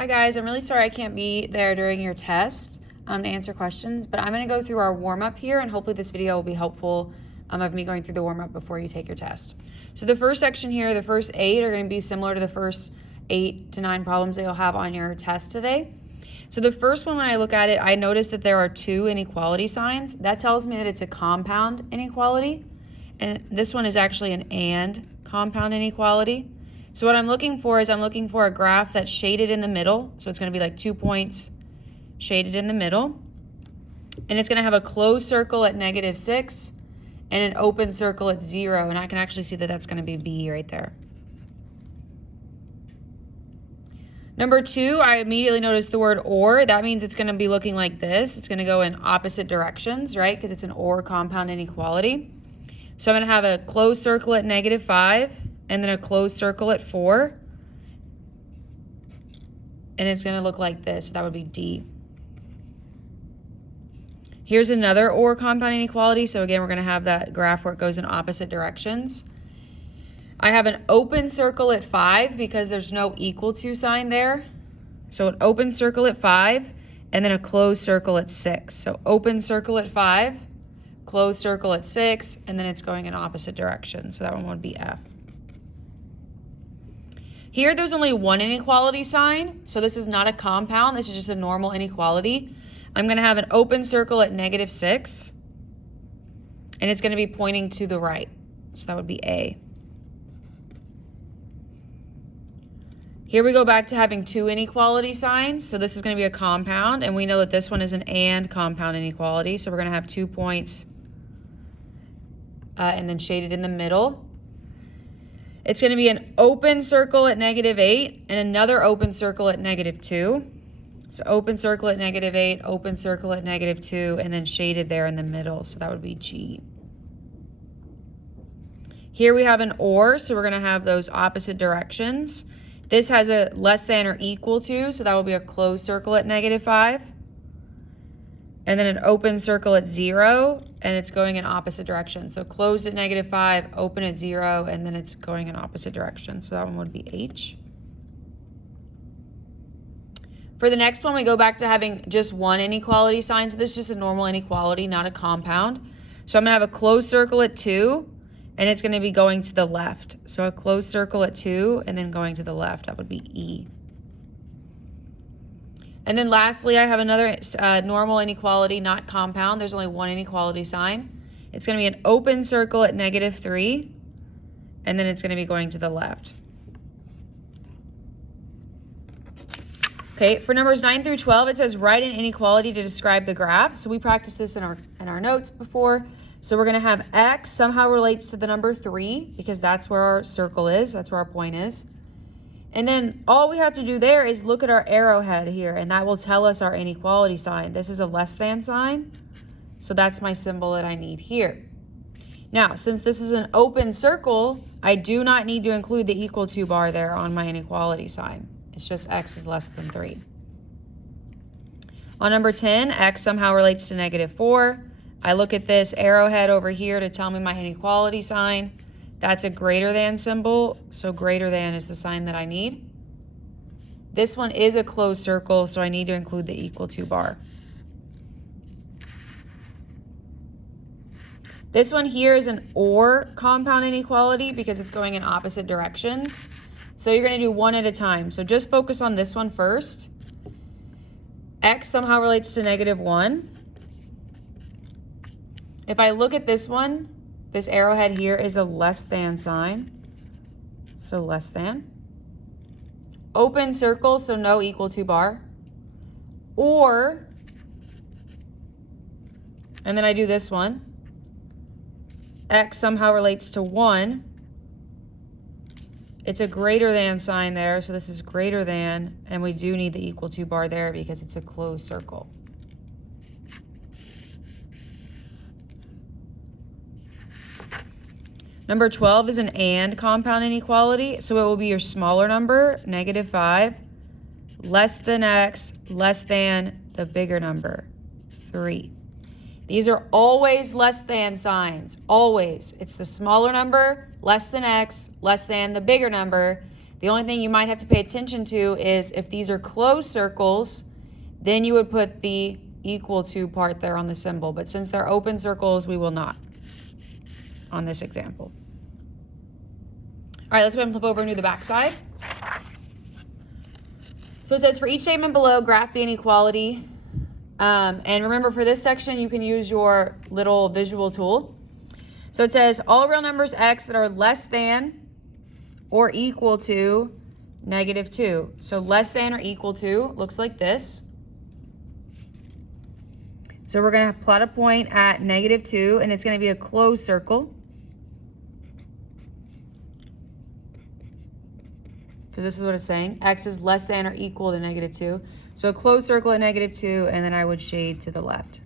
Hi guys, I'm really sorry I can't be there during your test to answer questions, but I'm going to go through our warm-up here, and hopefully this video will be helpful of me going through the warm-up before you take your test. So the first section here, the first 8 are going to be similar to the first 8 to 9 problems that you'll have on your test today. So the first one, when I look at it, I notice that there are 2 inequality signs. That tells me that it's a compound inequality, and this one is actually an AND compound inequality. So what I'm looking for is I'm looking for a graph that's shaded in the middle. So it's going to be like 2 points shaded in the middle. And it's going to have a closed circle at -6 and an open circle at 0. And I can actually see that that's going to be B right there. Number 2, I immediately noticed the word OR. That means it's going to be looking like this. It's going to go in opposite directions, right? Because it's an OR compound inequality. So I'm going to have a closed circle at -5. And then a closed circle at 4. And it's going to look like this. So that would be D. Here's another OR compound inequality. So again, we're going to have that graph where it goes in opposite directions. I have an open circle at 5 because there's no equal to sign there. So an open circle at 5 and then a closed circle at 6. So open circle at 5, closed circle at 6, and then it's going in opposite directions. So that one would be F. Here, there's only one inequality sign, so this is not a compound. This is just a normal inequality. I'm going to have an open circle at -6, and it's going to be pointing to the right, so that would be A. Here we go back to having 2 inequality signs, so this is going to be a compound, and we know that this one is an AND compound inequality, so we're going to have 2 points and then shaded in the middle. It's going to be an open circle at -8 and another open circle at -2. So open circle at -8, open circle at -2, and then shaded there in the middle. So that would be G. Here we have an OR, so we're going to have those opposite directions. This has a less than or equal to, so that will be a closed circle at -5. And then an open circle at 0, and it's going in opposite direction. So closed at -5, open at 0, and then it's going in opposite direction. So that one would be H. For the next one, we go back to having just one inequality sign. So this is just a normal inequality, not a compound. So I'm going to have a closed circle at 2, and it's going to be going to the left. So a closed circle at 2, and then going to the left. That would be E. And then lastly, I have another normal inequality, not compound. There's only one inequality sign. It's going to be an open circle at -3, and then it's going to be going to the left. Okay, for numbers 9 through 12, it says write an inequality to describe the graph. So we practiced this in our notes before. So we're going to have X somehow relates to the number 3 because that's where our circle is. That's where our point is. And then all we have to do there is look at our arrowhead here, and that will tell us our inequality sign. This is a less than sign, so that's my symbol that I need here. Now, since this is an open circle, I do not need to include the equal to bar there on my inequality sign. It's just X is less than 3. On number 10, X somehow relates to -4. I look at this arrowhead over here to tell me my inequality sign. That's a greater than symbol, so greater than is the sign that I need. This one is a closed circle, so I need to include the equal to bar. This one here is an OR compound inequality because it's going in opposite directions. So you're going to do one at a time. So just focus on this one first. X somehow relates to -1. If I look at this one, this arrowhead here is a less than sign, so less than. Open circle, so no equal to bar. Or, and then I do this one. X somehow relates to 1. It's a greater than sign there, so this is greater than, and we do need the equal to bar there because it's a closed circle. Number 12 is an AND compound inequality, so it will be your smaller number, -5, less than X, less than the bigger number, 3. These are always less than signs, always. It's the smaller number, less than X, less than the bigger number. The only thing you might have to pay attention to is if these are closed circles, then you would put the equal to part there on the symbol. But since they're open circles, we will not on this example. All right, let's go ahead and flip over and do the back side. So it says, for each statement below, graph the inequality. And remember, for this section, you can use your little visual tool. So it says, all real numbers x that are less than or equal to -2. So less than or equal to looks like this. So we're going to plot a point at -2, and it's going to be a closed circle. Because this is what it's saying. X is less than or equal to -2. So a closed circle at -2, and then I would shade to the left.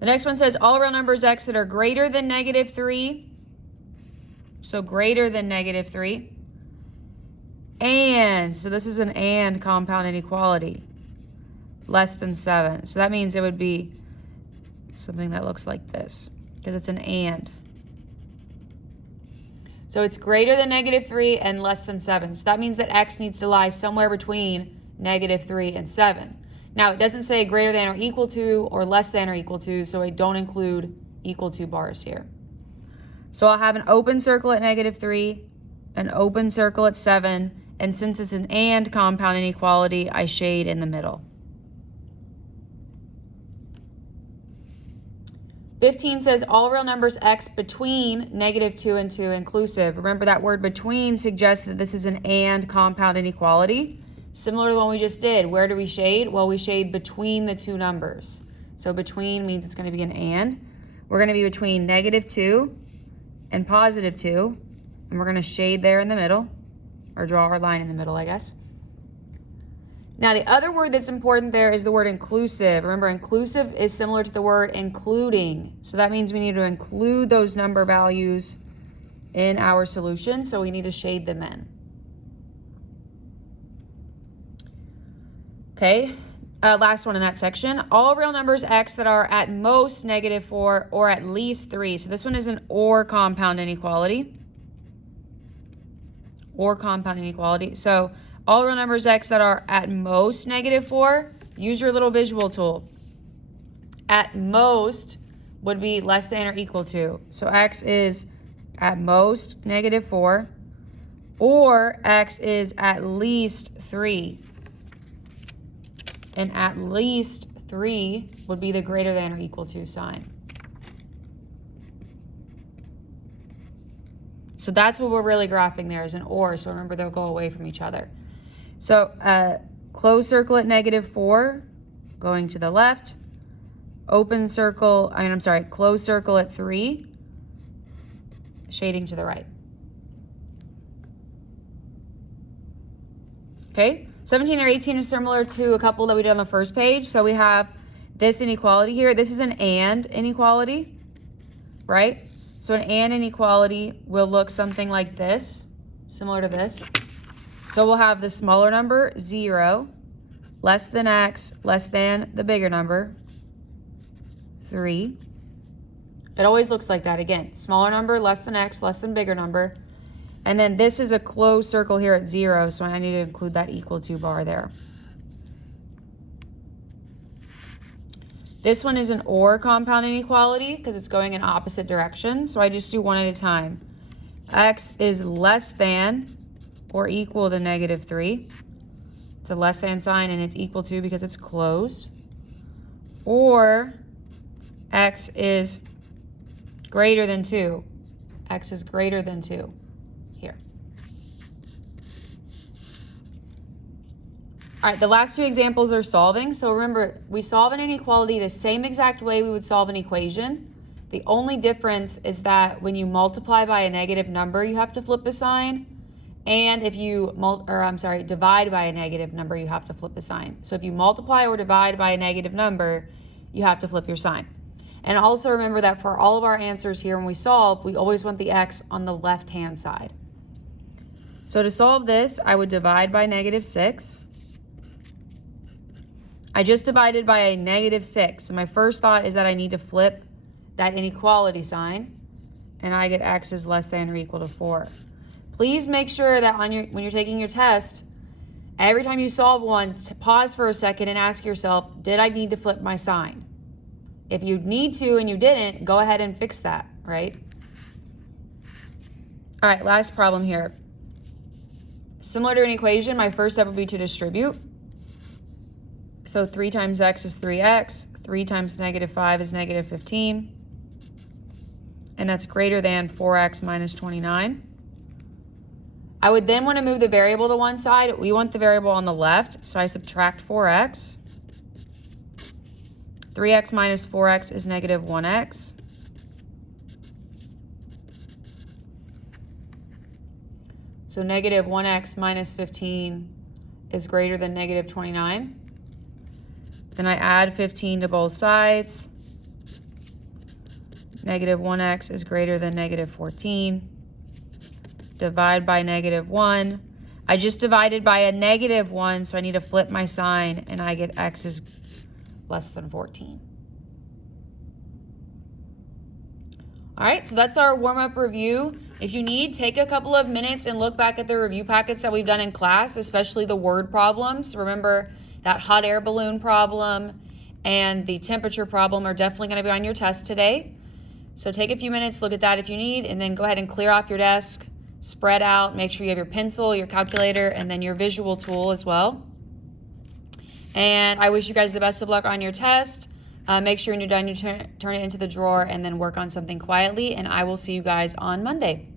The next one says all real numbers x that are greater than -3. So greater than -3. And, so this is an and compound inequality. Less than 7. So that means it would be something that looks like this, because it's an and. So it's greater than -3 and less than 7. So that means that x needs to lie somewhere between -3 and 7. Now, it doesn't say greater than or equal to or less than or equal to, so I don't include equal to bars here. So I'll have an open circle at -3, an open circle at 7, and since it's an and compound inequality, I shade in the middle. 15 says all real numbers x between -2 and 2 inclusive. Remember, that word between suggests that this is an and compound inequality. Similar to the one we just did. Where do we shade? Well, we shade between the two numbers. So between means it's going to be an and. We're going to be between -2 and +2. And we're going to shade there in the middle. Or draw our line in the middle, I guess. Now, the other word that's important there is the word inclusive. Remember, inclusive is similar to the word including. So that means we need to include those number values in our solution. So we need to shade them in. Okay, last one in that section. All real numbers x that are at most -4 or at least 3. So this one is an or compound inequality. Or compound inequality. So all real numbers x that are at most -4, use your little visual tool. At most would be less than or equal to. So x is at most -4, or x is at least 3. And at least 3 would be the greater than or equal to sign. So that's what we're really graphing there, is an or. So remember, they'll go away from each other. So closed circle at -4, going to the left. Open circle, closed circle at 3, shading to the right. Okay, 17 or 18 is similar to a couple that we did on the first page. So we have this inequality here. This is an and inequality, right? So an and inequality will look something like this, similar to this. So we'll have the smaller number, 0, less than x, less than the bigger number, 3. It always looks like that. Again, smaller number, less than x, less than bigger number. And then this is a closed circle here at 0, so I need to include that equal to bar there. This one is an or compound inequality because it's going in opposite directions, so I just do one at a time. X is less than or equal to -3. It's a less than sign, and it's equal to because it's closed. Or x is greater than 2. X is greater than 2 here. All right, the last two examples are solving. So remember, we solve an inequality the same exact way we would solve an equation. The only difference is that when you multiply by a negative number, you have to flip a sign. And if you divide by a negative number, you have to flip a sign. So if you multiply or divide by a negative number, you have to flip your sign. And also remember that for all of our answers here, when we solve, we always want the x on the left-hand side. So to solve this, I would divide by -6. I just divided by a -6. So my first thought is that I need to flip that inequality sign. and I get x is less than or equal to 4. Please make sure that when you're taking your test, every time you solve one, to pause for a second and ask yourself, did I need to flip my sign? If you need to and you didn't, go ahead and fix that, right? All right, last problem here. Similar to an equation, my first step would be to distribute. So 3 times x is 3x. 3 times negative 5 is negative 15. And that's greater than 4x minus 29. I would then want to move the variable to one side. We want the variable on the left, so I subtract 4x. 3x minus 4x is negative 1x. So negative 1x minus 15 is greater than negative 29. Then I add 15 to both sides. Negative 1x is greater than negative 14. Divide by negative 1. I just divided by a negative 1, so I need to flip my sign, and I get x is less than 14. All right, so that's our warm-up review. If you need, take a couple of minutes and look back at the review packets that we've done in class, especially the word problems. Remember that hot air balloon problem and the temperature problem are definitely going to be on your test today. So take a few minutes, look at that if you need, and then go ahead and clear off your desk, spread out, make sure you have your pencil, your calculator, and then your visual tool as well. And I wish you guys the best of luck on your test. Make sure when you're done, you turn it into the drawer and then work on something quietly, and I will see you guys on Monday.